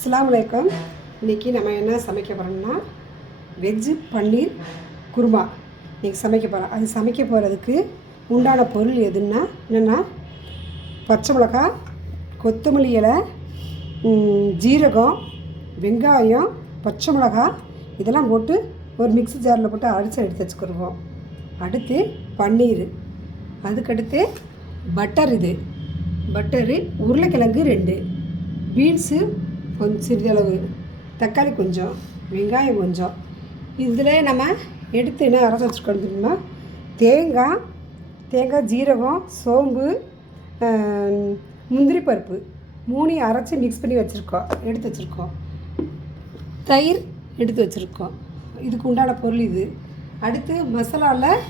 அஸ்ஸலாமு அலைக்கும். இன்றைக்கி நம்ம என்ன சமைக்க போகிறோம்னா வெஜ்ஜு பன்னீர் குருமா இன்றைக்கி சமைக்க போகிறோம். அது சமைக்க போகிறதுக்கு உண்டான பொருள் எதுன்னா என்னென்னா பச்சை மிளகாய், கொத்தமல்லி இலை, ஜீரகம், வெங்காயம், பச்சை மிளகாய் இதெல்லாம் போட்டு ஒரு மிக்ஸி ஜாரில் போட்டு அரைச்சி எடுத்து வச்சுக்கிடுவோம். அடுத்து பன்னீர், அதுக்கடுத்து பட்டரு, உருளைக்கிழங்கு 2, பீன்ஸு கொஞ்சம் சிறிதளவு, தக்காளி கொஞ்சம், வெங்காயம் கொஞ்சம். இதில் நம்ம எடுத்து என்ன அரைச்சி வச்சுருக்கோம் தெரியுமா? தேங்காய், ஜீரகம், சோம்பு, முந்திரி பருப்பு 3 அரைச்சி மிக்ஸ் பண்ணி எடுத்து வச்சுருக்கோம். தயிர் எடுத்து வச்சுருக்கோம். இதுக்கு உண்டான பொருள் இது. அடுத்து மசாலாவில்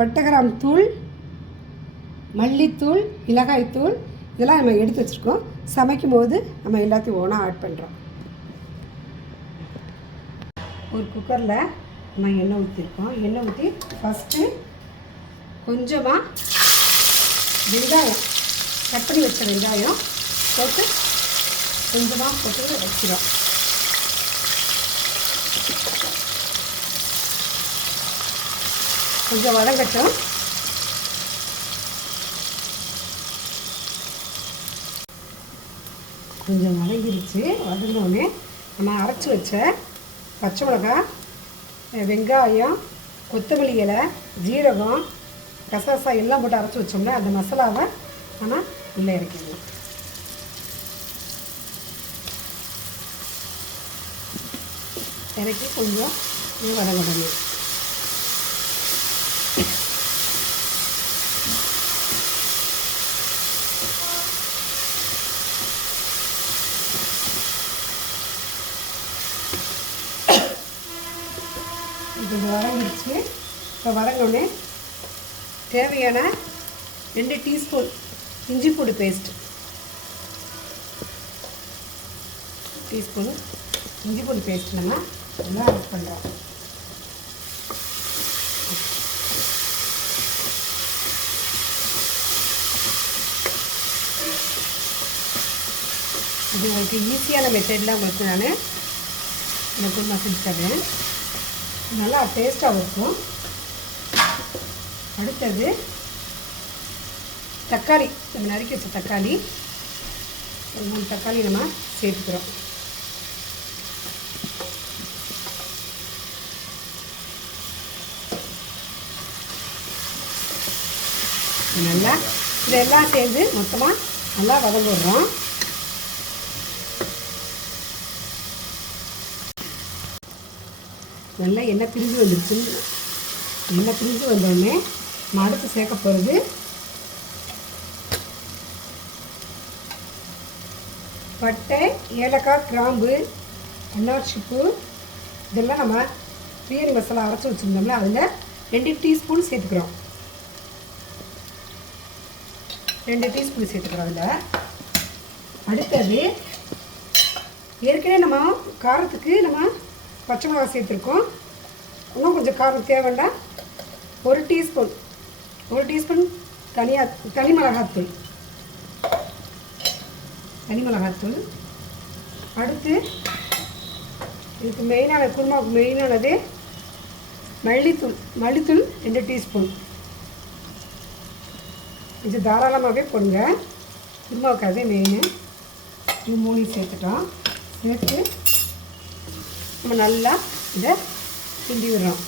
பட்டை கிராம்பு தூள், மல்லித்தூள், மிளகாய்த்தூள் இதெல்லாம் நம்ம எடுத்து வச்சுருக்கோம். சமைக்கும் போது நம்ம எல்லாத்தையும் ஒன்றா ஆட் பண்ணுறோம். ஒரு குக்கரில் நம்ம எண்ணெய் ஊற்றிருக்கோம். எண்ணெய் ஊற்றி ஃபஸ்ட்டு கொஞ்சமாக வெங்காயம், கட் பண்ணி வச்ச வெங்காயம் போட்டு கொஞ்சமாக போட்டு வைக்கிறோம். கொஞ்சம் வதங்கட்டும். கொஞ்சம் வதங்கிருச்சு. வதங்கினோடனே நம்ம அரைச்சி வச்ச பச்சை மிளகாய், வெங்காயம், கொத்தமல்லி இலை, ஜீரகம், கசகசா எல்லாம் போட்டு அரைச்சி வச்சோம்னா அந்த மசாலாவை நம்ம உள்ளே இறக்கிடணும். இறக்கி கொஞ்சம் வதங்கணும். இது வதங்கிடுச்சு. இப்போ வதங்கினோடனே தேவையான 2 டீஸ்பூன் இஞ்சி பூண்டு பேஸ்ட், நம்ம எல்லாம் ஆட் பண்ணுறோம். இது உங்களுக்கு ஈஸியான மெத்தடில் உங்களுக்கு நான் செஞ்சு தரேன். நல்லா டேஸ்ட்டாகவும் இருக்கும். அடுத்தது தக்காளி, நம்ம நறுக்கி வச்ச தக்காளி, ஒரு 3 தக்காளி நம்ம சேர்த்துக்கிறோம். நல்லா இதெல்லாம் சேர்ந்து மொத்தமாக நல்லா வதங்கிடுறோம். நல்லா எண்ணெய் பிரிஞ்சு வந்துடுச்சு. எண்ணெய் பிரிஞ்சு வந்தோடனே நம்ம அடுத்து சேர்க்க போகிறது பட்டை, ஏலக்காய், கிராம்பு, அன்னாச்சிப்பூ இதெல்லாம் நம்ம பிரியாணி மசாலா அரைச்சி வச்சுருந்தோம்ல அதில் 2 டீஸ்பூன் சேர்த்துக்கிறோம். 2 டீஸ்பூன் சேர்த்துக்கிறோம். அதில் அடுத்தது ஏற்கனவே நம்ம காரத்துக்கு நம்ம பச்சை மிளகாய் சேர்த்துருக்கோம். இன்னும் கொஞ்சம் காரம் தேவைண்டா 1 டீஸ்பூன் தனி மிளகாத்தூள். அடுத்து இதுக்கு குருமாவுக்கு மெயினானது மல்லித்தூள் 2 டீஸ்பூன். இது தாராளமாகவே போடுங்க, குருமாவுக்கு அதே மெயின். இது 3 சேர்த்துட்டோம். சேர்த்து நம்ம நல்லா இதை கிண்டி விடுறோம்.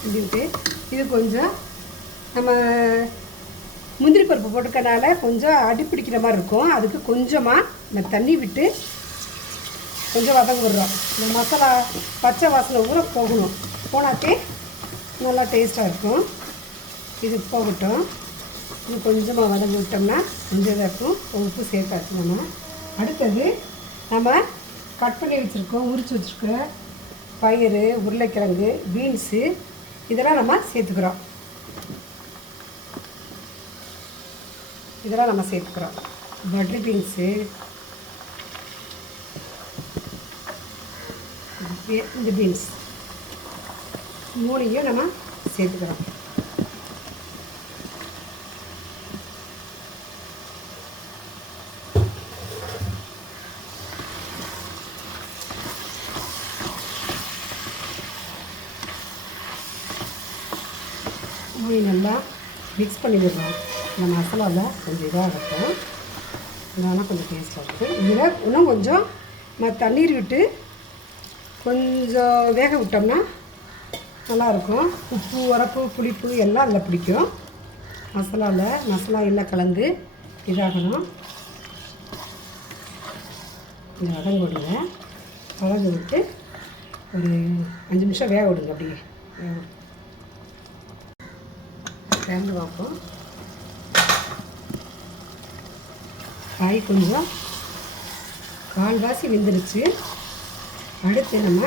கிண்டி விட்டு இது கொஞ்சம் நம்ம முந்திரி பருப்பு போட்டுக்கனால கொஞ்சம் அடிப்பிடிக்கிற மாதிரி இருக்கும். அதுக்கு கொஞ்சமாக நம்ம தண்ணி விட்டு கொஞ்சம் வதங்க விடுறோம். இந்த மசாலா பச்சை வாசனை ஊற போனாத்தே நல்லா டேஸ்ட்டாக இருக்கும். இது போகட்டும். இது கொஞ்சமாக வதங்கி விட்டோம்னா கொஞ்சம் இதாக இருக்கும். உப்பு சேர்த்தாச்சு. நம்ம அடுத்தது நம்ம கட் பண்ணி வச்சுருக்கோம், உரித்து வச்சுருக்க பயிறு, உருளைக்கிழங்கு, பீன்ஸு இதெல்லாம் நம்ம சேர்த்துக்கிறோம். பட்டர் பீன்ஸு, இந்த பீன்ஸ் 3 நம்ம சேர்த்துக்கிறோம். மூடி நல்லா மிக்ஸ் பண்ணி விடுறோம். இந்த மசாலாவில் கொஞ்சம் இதாக இருக்கும், இதனால் கொஞ்சம் டேஸ்ட்டாக இருக்குது. இதில் இன்னும் கொஞ்சம் தண்ணீர் விட்டு கொஞ்சம் வேக விட்டோம்னா நல்லாயிருக்கும். உப்பு, உரப்பு, புளிப்பு எல்லாம் அதில் பிடிக்கும். மசாலா எல்லாம் கலந்து இதாகணும். கொஞ்சம் வதங்க விடுங்க. வதங்க விட்டு ஒரு 5 நிமிஷம் வேக விடுங்க. அப்படியே திறந்து பார்ப்போம். காய் கொஞ்சம் கால்வாசி வெந்துருச்சு. அடுத்து நம்ம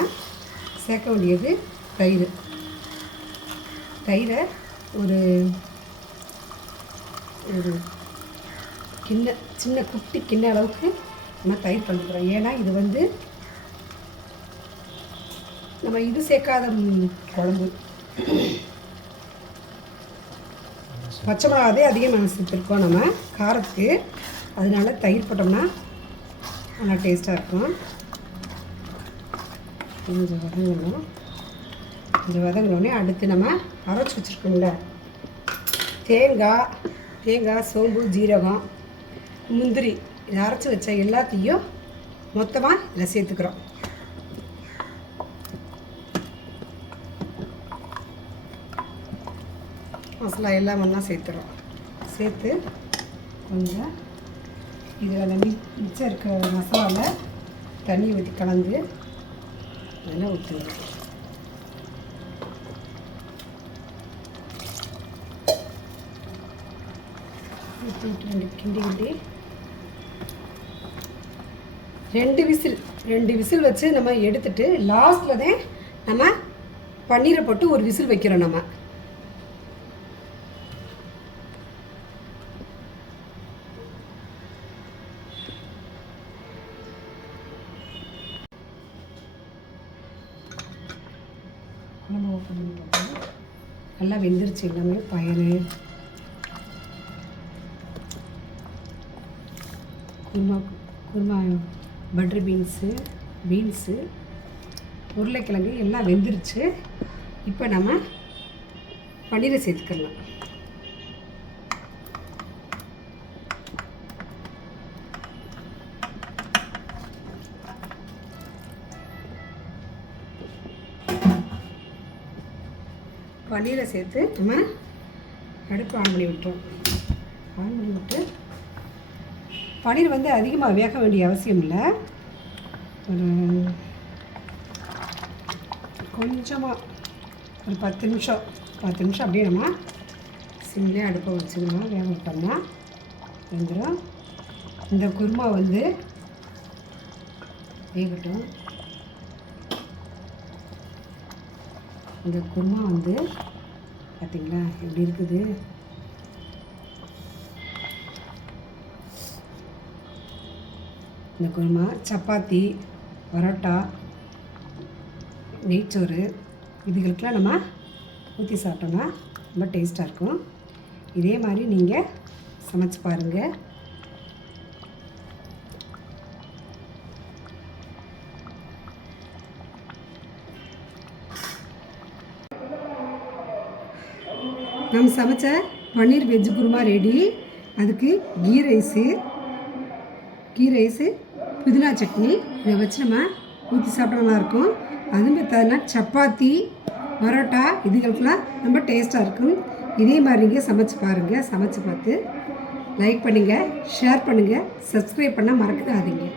சேர்க்க வேண்டியது தயிரை ஒரு சின்ன குட்டி கிண்ண அளவுக்கு நம்ம தயிர் பண்ணிக்கிறோம். ஏன்னா இது நம்ம இது சேர்க்காத குழம்பு, பச்சை மிளகாவே அதிகம் நம்ம சேர்த்துருக்கோம் நம்ம காரத்துக்கு. அதனால தயிர் போட்டோம்னா நல்லா டேஸ்ட்டாக இருக்கும். கொஞ்சம் வதங்கணும். கொஞ்சம் வதங்கினோடனே அடுத்து நம்ம அரைச்சி வச்சுருக்கோம்ல தேங்காய், சோம்பு, ஜீரகம், முந்திரி, இதை அரைச்சி வச்ச எல்லாத்தையும் மொத்தமாக இதில் சேர்த்துக்கிறோம். மசாலா எல்லாம் ஒன்றா சேர்த்து கொஞ்சம் இதில் அந்த மிச்சம் இருக்கிற மசாலாவில் தண்ணி ஊற்றி கலந்து நல்லா ஊற்றுங்க. கிண்டி 2 விசில் வச்சு நம்ம எடுத்துட்டு லாஸ்ட்டில் தான் நம்ம பன்னீரை போட்டு ஒரு விசில் வைக்கிறோம். நம்ம நல்லா வெந்துருச்சு எல்லாமே. பயறு, குருமா, பட்டர் பீன்ஸு, உருளைக்கிழங்கு எல்லாம் வெந்துருச்சு. இப்போ நம்ம பன்னீரை சேர்த்துக்கலாம். பன்னீரை சேர்த்து நம்ம அடுப்பு ஆன் பண்ணி விட்டு பன்னீர் அதிகமாக வேக வேண்டிய அவசியம் இல்லை. ஒரு கொஞ்சமாக ஒரு 10 நிமிஷம் அப்படியே நம்ம சிம்லேயே அடுப்பை வச்சுக்கணும். வேக விட்டோம்னா வெந்துடும். இந்த குருமா வேகட்டும். இந்த குருமா பார்த்திங்களா எப்படி இருக்குது. இந்த குருமா சப்பாத்தி, பரோட்டா, நெய்ச்சோறு இதுகளுக்கெல்லாம் நம்ம ஊற்றி சாப்பிட்டோம்னா ரொம்ப டேஸ்ட்டாக இருக்கும். இதே மாதிரி நீங்கள் சமைச்சு பாருங்கள். நம்ம சமைச்ச பன்னீர் வெஜ்ஜு குருமா ரெடி. அதுக்கு கீ ரைஸு, புதினா சட்னி இதை வச்சு நம்ம ஊற்றி சாப்பிட்டா நல்லாயிருக்கும். அதுவும் பார்த்தீங்கன்னா சப்பாத்தி, பரோட்டா இதுகளுக்கெல்லாம் ரொம்ப டேஸ்ட்டாக இருக்கும். இதே மாதிரி நீங்கள் சமைச்சு பாருங்கள். சமைச்சு பார்த்து லைக் பண்ணுங்கள், ஷேர் பண்ணுங்கள், சப்ஸ்கிரைப் பண்ண மறக்காதீங்க.